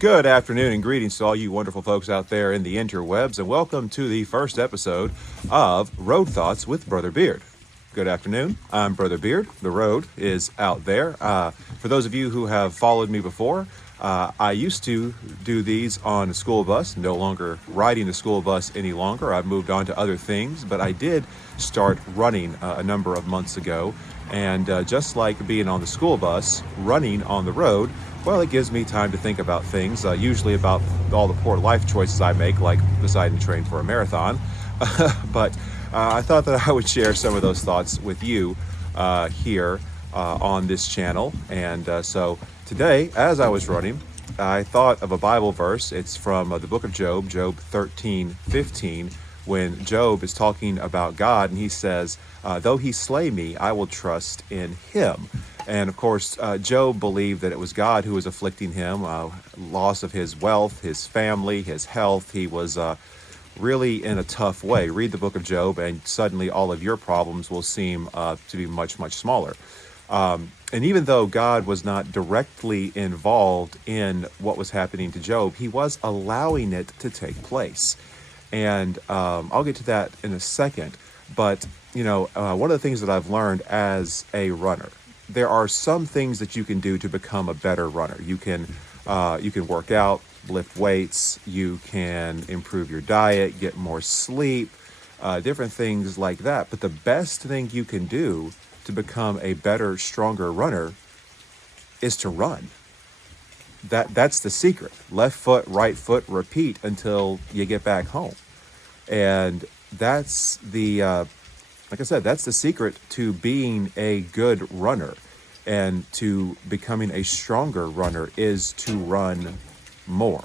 Good afternoon and greetings to all you wonderful folks out there in the interwebs, and welcome to the first episode of Road Thoughts with Brother Beard. Good afternoon. I'm Brother Beard. The road is out there. For those of you who have followed me before, I used to do these on a school bus, no longer riding the school bus any longer. I've moved on to other things, but I did start running a number of months ago. And just like being on the school bus, running on the road, well, it gives me time to think about things, usually about all the poor life choices I make, like deciding to train for a marathon. But I thought that I would share some of those thoughts with you here on this channel. And so today, as I was running, I thought of a Bible verse. It's from the book of Job, Job 13:15, when Job is talking about God, and he says, though he slay me, I will trust in him. And of course, Job believed that it was God who was afflicting him, loss of his wealth, his family, his health. He was really in a tough way. Read the book of Job, and suddenly all of your problems will seem to be much, much smaller. And even though God was not directly involved in what was happening to Job, he was allowing it to take place. And I'll get to that in a second. But, one of the things that I've learned as a runner, there are some things that you can do to become a better runner. You can work out, lift weights, you can improve your diet, get more sleep, different things like that. But the best thing you can do to become a better, stronger runner is to run. That's the secret. Left foot, right foot, repeat until you get back home. And that's like I said, that's the secret to being a good runner and to becoming a stronger runner, is to run more.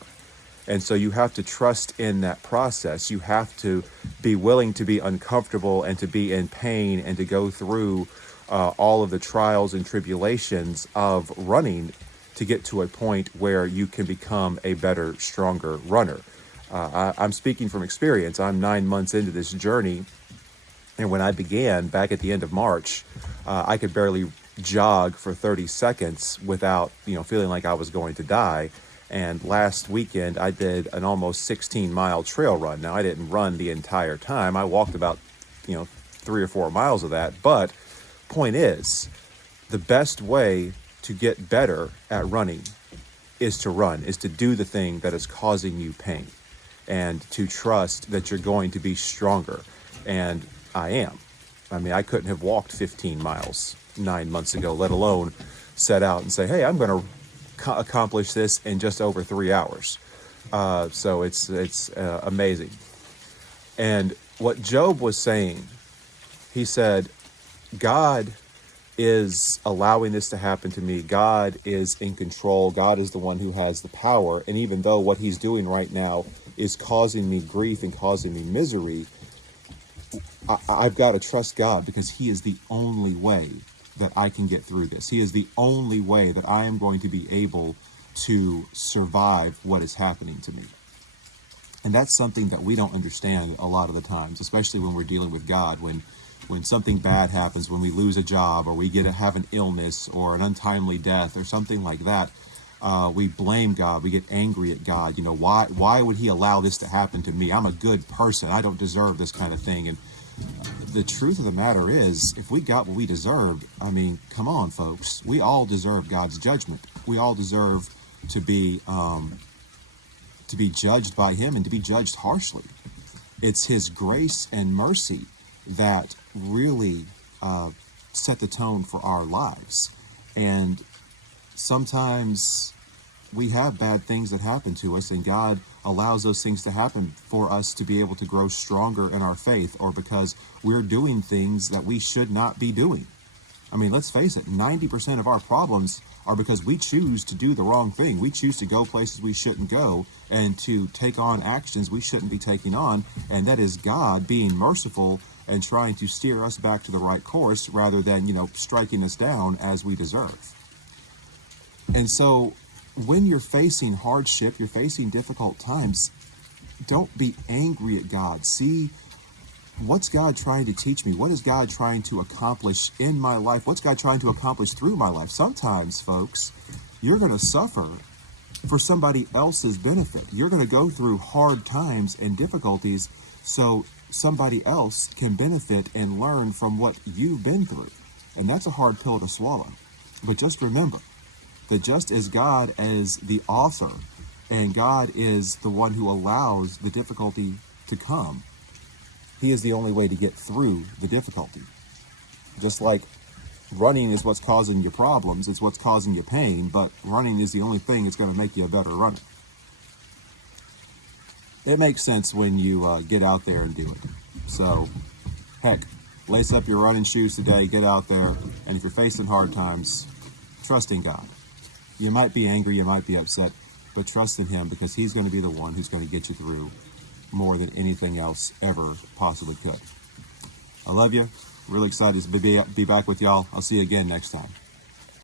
And so you have to trust in that process. You have to be willing to be uncomfortable and to be in pain and to go through all of the trials and tribulations of running to get to a point where you can become a better, stronger runner. I'm speaking from experience. I'm 9 months into this journey. And when I began back at the end of March, I could barely jog for 30 seconds without, feeling like I was going to die. And last weekend, I did an almost 16-mile trail run. Now, I didn't run the entire time. I walked about, 3 or 4 miles of that. But point is, the best way to get better at running is to run, is to do the thing that is causing you pain, and to trust that you're going to be stronger. And I am. I couldn't have walked 15 miles 9 months ago, let alone set out and say, hey, I'm going to accomplish this in just over 3 hours. So it's amazing. And what Job was saying, he said, God is allowing this to happen to me. God is in control. God is the one who has the power. And even though what he's doing right now is causing me grief and causing me misery, I've got to trust God, because he is the only way that I can get through this. He is the only way that I am going to be able to survive what is happening to me. And that's something that we don't understand a lot of the times, especially when we're dealing with God. When something bad happens, when we lose a job, or we have an illness or an untimely death or something like that, we blame God. We get angry at God. Why would he allow this to happen to me? I'm a good person. I don't deserve this kind of thing. And the truth of the matter is, if we got what we deserved, come on, folks. We all deserve God's judgment. We all deserve to be judged by him, and to be judged harshly. It's his grace and mercy that really set the tone for our lives. And sometimes we have bad things that happen to us, and God allows those things to happen for us to be able to grow stronger in our faith, or because we're doing things that we should not be doing. Let's face it, 90% of our problems are because we choose to do the wrong thing. We choose to go places we shouldn't go, and to take on actions we shouldn't be taking on. And that is God being merciful and trying to steer us back to the right course, rather than, striking us down as we deserve. And so when you're facing hardship, you're facing difficult times, don't be angry at God. See, what's God trying to teach me? What is God trying to accomplish in my life? What's God trying to accomplish through my life? Sometimes, folks, you're going to suffer for somebody else's benefit. You're going to go through hard times and difficulties so somebody else can benefit and learn from what you've been through. And that's a hard pill to swallow. But just remember that just as God is the author and God is the one who allows the difficulty to come, he is the only way to get through the difficulty. Just like running is what's causing you problems, it's what's causing you pain, but running is the only thing that's going to make you a better runner. It makes sense when you get out there and do it. So, heck, lace up your running shoes today, get out there, and if you're facing hard times, trust in God. You might be angry, you might be upset, but trust in him because he's going to be the one who's going to get you through more than anything else ever possibly could. I love you. Really excited to be back with y'all. I'll see you again next time.